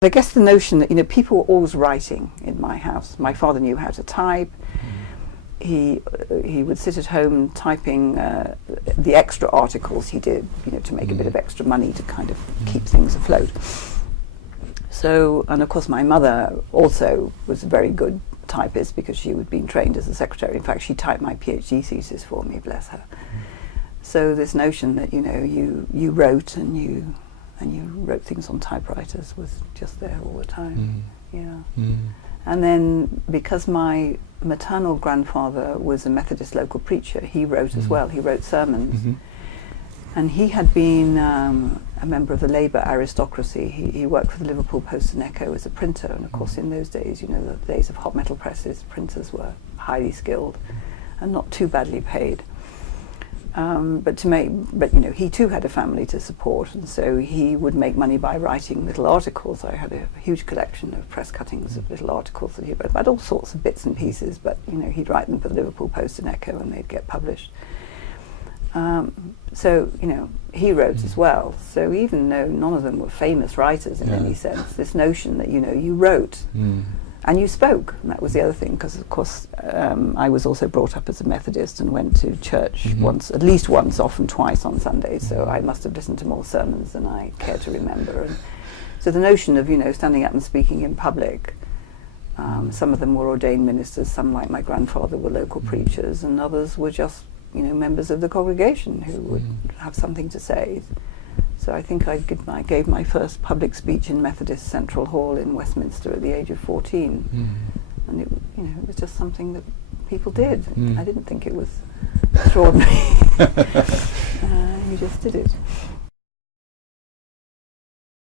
I guess the notion that, you know, people were always writing in my house. My father knew how to type. He would sit at home typing the extra articles he did, you know, to make a bit of extra money to kind of keep things afloat. So, and of course my mother also was a very good typist because she had been trained as a secretary. In fact, she typed my PhD thesis for me, bless her. So this notion that, you know, you wrote and you wrote things on typewriters was just there all the time. Yeah. And then because my maternal grandfather was a Methodist local preacher, he wrote as well. He wrote sermons. And he had been a member of the Labour aristocracy. He worked for the Liverpool Post and Echo as a printer, and of course in those days, you know, the days of hot metal presses, printers were highly skilled and not too badly paid. But you know, he too had a family to support, and so he would make money by writing little articles. I had a huge collection of press cuttings of little articles that he wrote about all sorts of bits and pieces, but you know, he'd write them for the Liverpool Post and Echo and they'd get published. So, you know, he wrote as well. So even though none of them were famous writers in any sense, this notion that, you know, you wrote and you spoke, and that was the other thing, because of course I was also brought up as a Methodist and went to church at least once, often twice on Sundays, so I must have listened to more sermons than I care to remember. And so the notion of, you know, standing up and speaking in public, some of them were ordained ministers, some like my grandfather were local preachers, and others were just, you know, members of the congregation who would have something to say. So I think I gave my first public speech in Methodist Central Hall in Westminster at the age of 14, and it, you know, it was just something that people did. I didn't think it was extraordinary. You just did it.